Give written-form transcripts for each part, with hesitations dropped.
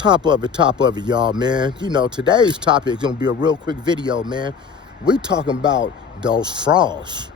top of it, y'all, man. You know, today's topic is going to be a real quick video, man. We talking about those Frosts,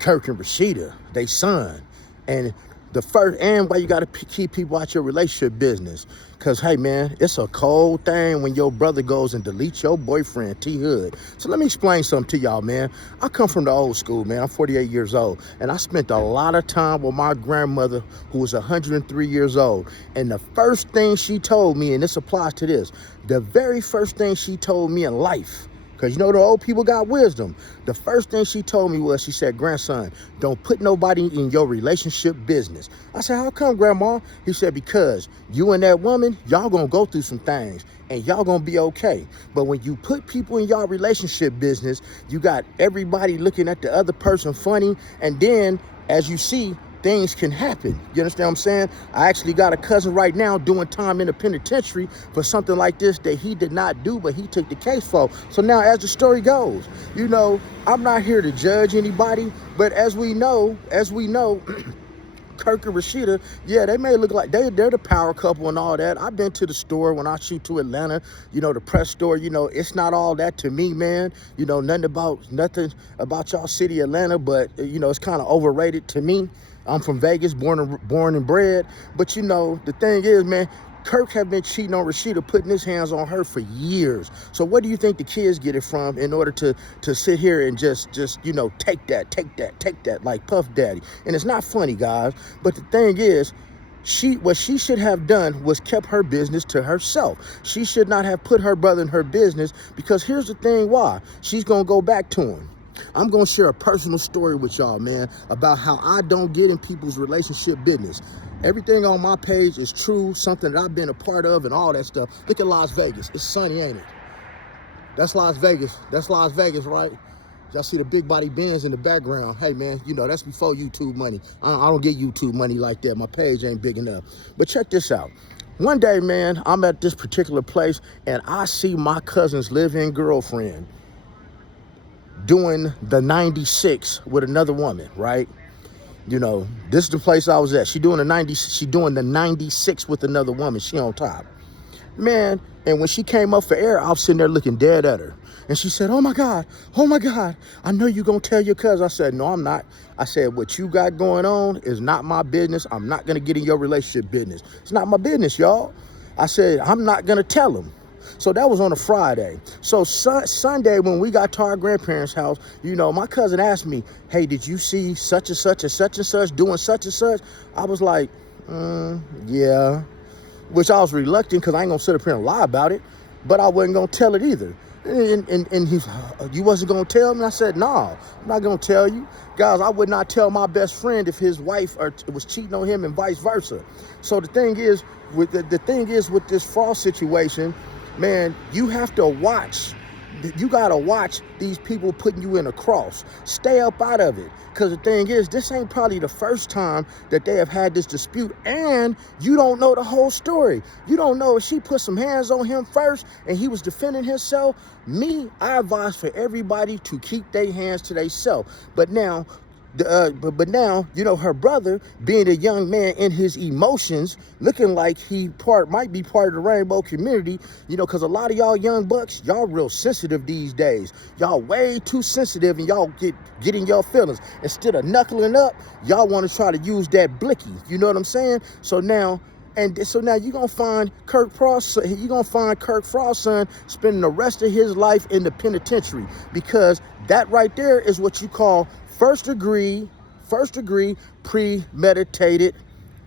Kirk and Rashida, they son. And the first, and why you got to keep people out your relationship business. Because, hey, man, it's a cold thing when your brother goes and deletes your boyfriend, T-Hood. So let me explain something to y'all, man. I come from the old school, man. I'm 48 years old. And I spent a lot of time with my grandmother, who was 103 years old. And the first thing she told me, and this applies to this, the very first thing she told me in life, because you know the old people got wisdom. The first thing she told me was, she said, grandson, don't put nobody in your relationship business. I said, how come, Grandma? He said, because you and that woman, y'all gonna go through some things and y'all gonna be okay. But when you put people in y'all relationship business, you got everybody looking at the other person funny. And then, as you see, things can happen. You understand what I'm saying? I actually got a cousin right now doing time in the penitentiary for something like this that he did not do, but he took the case for. So now, as the story goes, you know, I'm not here to judge anybody, but as we know, Kirk and Rashida, yeah, they may look like they're the power couple and all that. I've been to the store when I shoot to Atlanta, you know, the press store, you know, it's not all that to me, man. You know, nothing about y'all city, Atlanta, but, you know, it's kind of overrated to me. I'm from Vegas, born and bred. But, you know, the thing is, man, Kirk have been cheating on Rashida, putting his hands on her for years. So what do you think the kids get it from in order to sit here and just you know, take that like Puff Daddy? And it's not funny, guys. But the thing is, what she should have done was kept her business to herself. She should not have put her brother in her business, because here's the thing why. She's going to go back to him. I'm going to share a personal story with y'all, man, about how I don't get in people's relationship business. Everything on my page is true, something that I've been a part of and all that stuff. Look at Las Vegas. It's sunny, ain't it? That's Las Vegas. That's Las Vegas, right? Y'all see the big body Benz in the background. Hey, man, you know, that's before YouTube money. I don't get YouTube money like that. My page ain't big enough. But check this out. One day, man, I'm at this particular place, and I see my cousin's live-in girlfriend doing the 96 with another woman, right? You know, this is the place I was at. She doing the 96 with another woman. She on top. Man, and when she came up for air, I was sitting there looking dead at her. And she said, oh my God, I know you're going to tell your cousin. I said, no, I'm not. I said, what you got going on is not my business. I'm not going to get in your relationship business. It's not my business, y'all. I said, I'm not going to tell him. So that was on a Friday. So Sunday, when we got to our grandparents' house, you know, my cousin asked me, hey, did you see such and such and such and such doing such and such? I was like, yeah. Which I was reluctant, because I ain't going to sit up here and lie about it. But I wasn't going to tell it either. And he, you wasn't going to tell me? I said, no, I'm not going to tell you. Guys, I would not tell my best friend if his wife was cheating on him and vice versa. So the thing is, with this Frost situation, man, you have to watch. You got to watch these people putting you in a cross. Stay up out of it. Because the thing is, this ain't probably the first time that they have had this dispute. And you don't know the whole story. You don't know if she put some hands on him first and he was defending himself. I advise for everybody to keep their hands to themselves. But now, you know, her brother, being a young man in his emotions, looking like he might be part of the rainbow community, you know, because a lot of y'all young bucks, y'all real sensitive these days. Y'all way too sensitive, and y'all get in your feelings. Instead of knuckling up, y'all want to try to use that blicky. You know what I'm saying? So now you're going to find Kirk Frost, son, spending the rest of his life in the penitentiary, because that right there is what you call first degree premeditated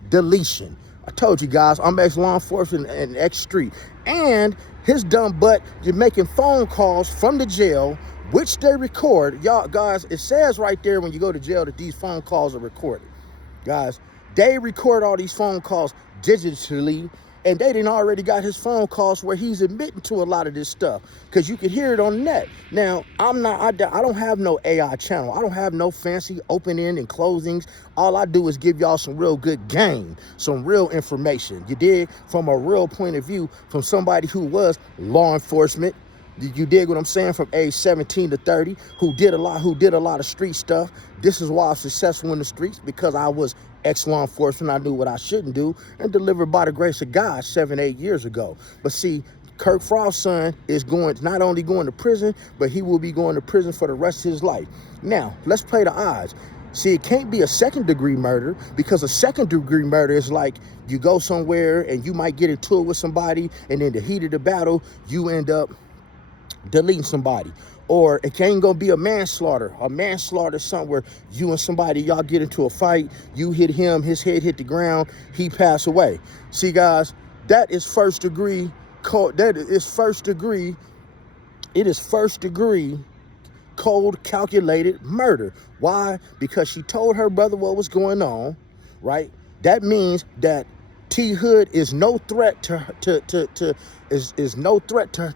deletion. I told you guys, I'm ex-law enforcement and ex-street. And his dumb butt, you're making phone calls from the jail, which they record. Y'all, guys, it says right there when you go to jail that these phone calls are recorded. Guys, they record all these phone calls digitally, and they didn't already got his phone calls where he's admitting to a lot of this stuff, because you can hear it on the net. Now, I don't have no AI channel. I don't have no fancy opening and closings. All I do is give y'all some real good game, some real information. You dig? From a real point of view, from somebody who was law enforcement, You dig what I'm saying? From age 17 to 30, who did a lot of street stuff. This is why I'm successful in the streets, because I was ex-law enforcement. I knew what I shouldn't do, and delivered by the grace of God 7-8 years ago. But see, Kirk Frost's son is not only going to prison, but he will be going to prison for the rest of his life. Now, let's play the odds. See, it can't be a second-degree murder, because a second-degree murder is like you go somewhere and you might get into it with somebody, and in the heat of the battle, you end up deleting somebody. Or it ain't gonna be a manslaughter. A manslaughter is something where you and somebody, y'all get into a fight, you hit him, his head hit the ground, he passed away. See, guys, that is first degree. That is first degree. It is first degree cold, calculated murder. Why? Because she told her brother what was going on, right? That means that T Hood is no threat to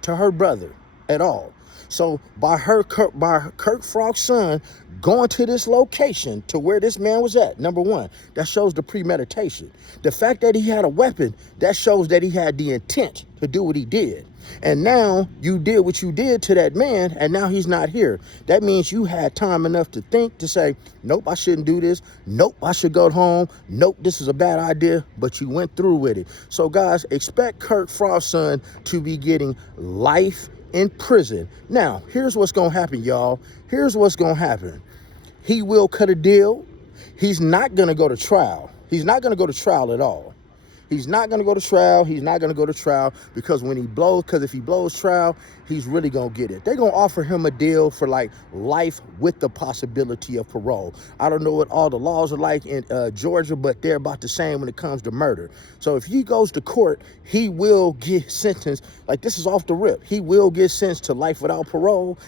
her brother at all. So by Kirk Frost's son going to this location to where this man was at, number one, that shows the premeditation. The fact that he had a weapon, that shows that he had the intent to do what he did. And now you did what you did to that man, and now he's not here. That means you had time enough to think, to say, nope, I shouldn't do this. Nope, I should go home. Nope, this is a bad idea, but you went through with it. So guys, expect Kirk Frost's son to be getting life in prison. Now, here's what's going to happen, y'all. Here's what's going to happen. He will cut a deal. He's not going to go to trial. He's not going to go to trial at all. He's not going to go to trial. He's not going to go to trial because if he blows trial, he's really going to get it. They're going to offer him a deal for like life with the possibility of parole. I don't know what all the laws are like in Georgia, but they're about the same when it comes to murder. So if he goes to court, he will get sentenced. Like, this is off the rip. He will get sentenced to life without parole.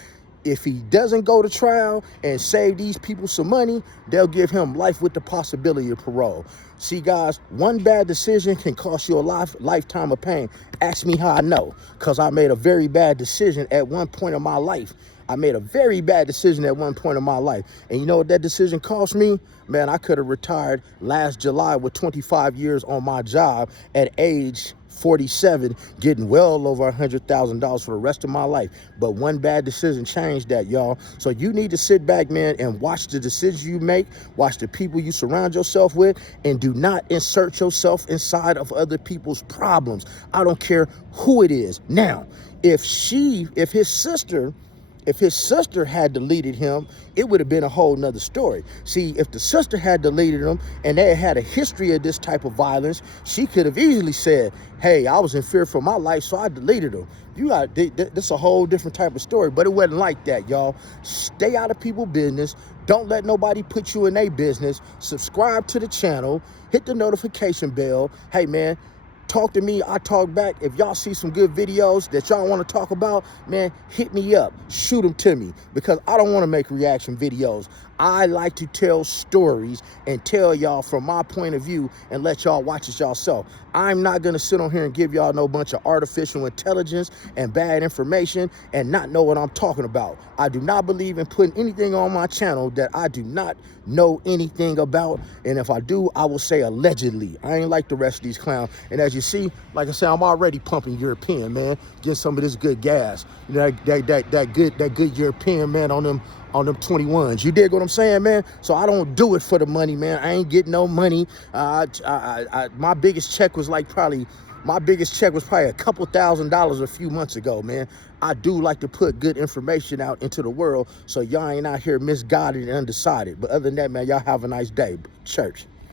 If he doesn't go to trial and save these people some money, they'll give him life with the possibility of parole. See, guys, one bad decision can cost you a lifetime of pain. Ask me how I know, because I made a very bad decision at one point in my life. And you know what that decision cost me? Man, I could have retired last July with 25 years on my job at age 47, getting well over $100,000 for the rest of my life. But one bad decision changed that, y'all. So you need to sit back, man, and watch the decisions you make, watch the people you surround yourself with, and do not insert yourself inside of other people's problems. I don't care who it is. Now, if his sister had deleted him, it would have been a whole nother story. See, if the sister had deleted him and they had a history of this type of violence, she could have easily said, hey, I was in fear for my life, so I deleted him. This a whole different type of story, but it wasn't like that, y'all. Stay out of people's business. Don't let nobody put you in their business. Subscribe to the channel. Hit the notification bell. Hey, man, talk to me, I talk back. If y'all see some good videos that y'all want to talk about, man, hit me up, shoot them to me, because I don't want to make reaction videos. I like to tell stories and tell y'all from my point of view and let y'all watch it yourself. I'm not going to sit on here and give y'all no bunch of artificial intelligence and bad information and not know what I'm talking about. I do not believe in putting anything on my channel that I do not know anything about. And if I do, I will say allegedly. I ain't like the rest of these clowns. And as you see, like I said, I'm already pumping European, man. Getting some of this good gas. You know, that good European, man, on them 21s. You dig what I'm saying, man? So I don't do it for the money, man. I ain't getting no money. My biggest check was probably a couple $1,000s a few months ago, man. I do like to put good information out into the world so y'all ain't out here misguided and undecided. But other than that, man, y'all have a nice day. Church.